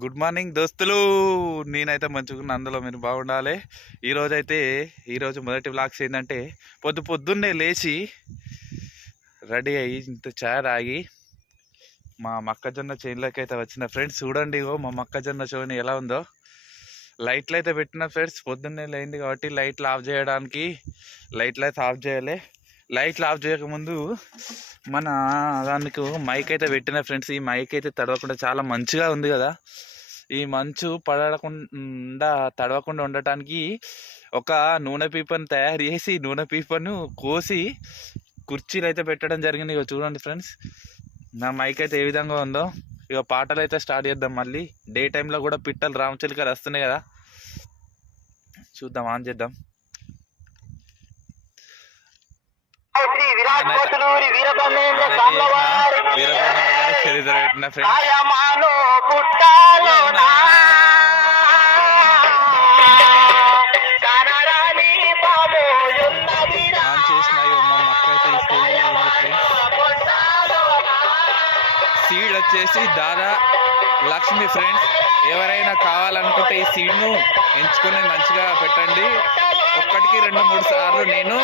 Good morning దోస్తులు. నేనైతే మంచిగా అందులో మీరు బాగుండాలి. ఈరోజు మొదటి వ్లాగ్స్ ఏంటంటే పొద్దున్నే లేచి రెడీ అయ్యి ఇంత చాయ్ తాగి మా మొక్కజొన్న చేనులోకి అయితే వచ్చిన ఫ్రెండ్స్. చూడండి మా మొక్కజొన్న చేను ఎలా ఉందో. లైట్లు అయితే పెట్టిన ఫ్రెండ్స్. పొద్దున్నే లేయింది కాబట్టి లైట్లు ఆఫ్ చేయడానికి లైట్లు అయితే ఆఫ్ చేయాలి. లైట్లు ఆఫ్ చేయకముందు మన దానికి మైక్ అయితే పెట్టిన ఫ్రెండ్స్. ఈ మైక్ అయితే తడవకుండా చాలా మంచిగా ఉంది కదా. ఈ మంచు పడకుండా తడవకుండా ఉండటానికి ఒక నూనె పీపను తయారు చేసి నూనె పీపను కోసి కుర్చీలు అయితే పెట్టడం జరిగింది. ఇక చూడండి ఫ్రెండ్స్ నా మైక్ అయితే ఏ విధంగా ఉందో. ఇక పాటలు అయితే స్టార్ట్ చేద్దాం. మళ్ళీ డే టైంలో కూడా పిట్టలు రామచిలుకలు వస్తున్నాయి కదా, చూద్దాం, ఆన్ చేద్దాం. చరిత్ర పెట్టిన ఫ్రెండ్స్ ఆన్ చేసిన. మా మక్క అయితే ఈ స్టేజ్లో ఉంది ఫ్రెండ్స్. సీడ్ వచ్చేసి దాదా లక్ష్మి ఫ్రెండ్స్. ఎవరైనా కావాలనుకుంటే ఈ సీడ్ను ఎంచుకొని మంచిగా పెట్టండి. ఒక్కటికి 2-3 సార్లు నేను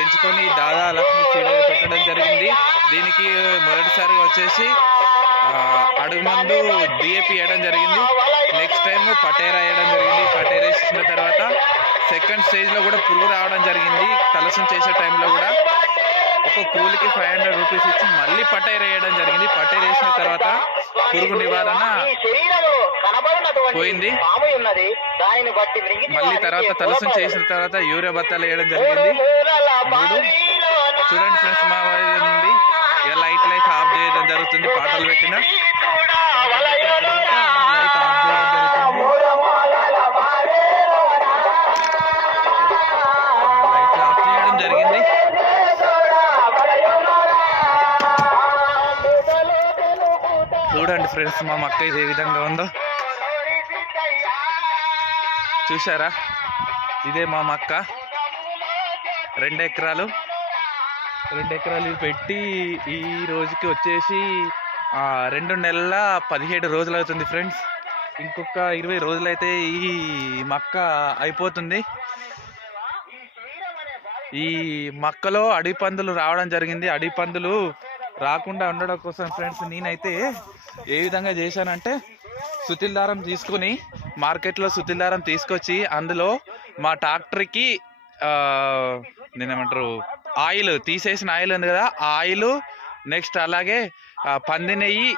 ఎంచుకొని దాదా లక్ష్మి సీడ్ పెట్టడం జరిగింది. దీనికి మొదటిసారిగా వచ్చేసి అడుగు మందు డిఏపి వేయడం జరిగింది. నెక్స్ట్ టైం పటేరా వేయడం జరిగింది. పటేరా వేసిన తర్వాత సెకండ్ స్టేజ్లో కూడా పురుగు రావడం జరిగింది. కలసం చేసే టైంలో కూడా ఒక కూలికి 500 రూపీస్ ఇచ్చి మళ్ళీ పటేరా వేయడం జరిగింది. పటేరా వేసిన తర్వాత పురుగు నివారణ పోయింది. మళ్ళీ తర్వాత తలసం చేసిన తర్వాత యూరియా బత్తాలు వేయడం జరిగింది. చూడండి ఫ్రెండ్స్, మా ఉంది ఇక లైట్లు అయితే ఆఫ్ చేయడం జరుగుతుంది. పాటలు పెట్టిన లైట్ ఆఫ్ చేయడం జరుగుతుంది. లైట్లు ఆఫ్ చేయడం జరిగింది. చూడండి ఫ్రెండ్స్ మా మొక్క ఇది ఏ విధంగా ఉందో చూసారా. ఇదే మా మొక్క. 2 ఎకరాలు ఇది పెట్టి ఈ రోజుకి వచ్చేసి 2 నెలల 17 రోజులు అవుతుంది ఫ్రెండ్స్. ఇంకొక 20 రోజులైతే ఈ మొక్క అయిపోతుంది. ఈ మొక్కలో అడవి పందులు రావడం జరిగింది. అడవి పందులు రాకుండా ఉండడం కోసం ఫ్రెండ్స్ నేనైతే ఏ విధంగా చేశానంటే సుతిల్ దారం తీసుకుని మార్కెట్లో సుతిల్ దారం తీసుకొచ్చి అందులో మా ట్రాక్టర్కి నేనేమంటారు ఆయిల్ తీసేసిన ఆయిల్ ఉంది కదా, ఆ ఆయిల్ నెక్స్ట్ అలాగే పంది నెయ్యి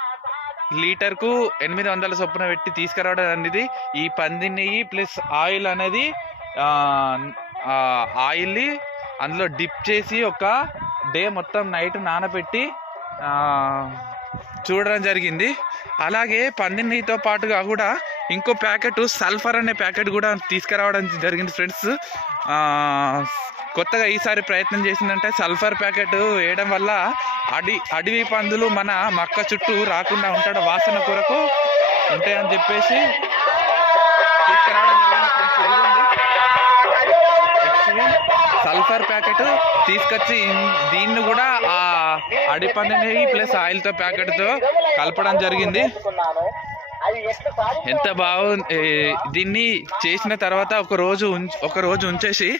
లీటర్కు 800 చొప్పున పెట్టి తీసుకురావడం అనేది. ఈ పంది నెయ్యి ప్లస్ ఆయిల్ అనేది ఆయిల్ని అందులో డిప్ చేసి ఒక డే మొత్తం నైట్ నానబెట్టి చూడడం జరిగింది. అలాగే పంది నెయ్యితో పాటుగా కూడా ఇంకో ప్యాకెట్ సల్ఫర్ అనే ప్యాకెట్ కూడా తీసుకురావడం జరిగింది ఫ్రెండ్స్. కొత్తగా ఈసారి ప్రయత్నం చేసిందంటే సల్ఫర్ ప్యాకెట్ వేయడం వల్ల అడవి పందులు మన మొక్క చుట్టూ రాకుండా ఉంటాడు, వాసన కొరకు ఉంటాయని చెప్పేసి తీసుకురావడం జరిగింది ఫ్రెండ్స్. సల్ఫర్ ప్యాకెట్ తీసుకొచ్చి దీన్ని కూడా ఆ అడవి పంది నెయ్యి ప్లస్ ఆయిల్తో ప్యాకెట్తో కలపడం జరిగింది. ఎంత బాగుంది. దీన్ని చేసిన తర్వాత ఒక రోజు ఉంచేసి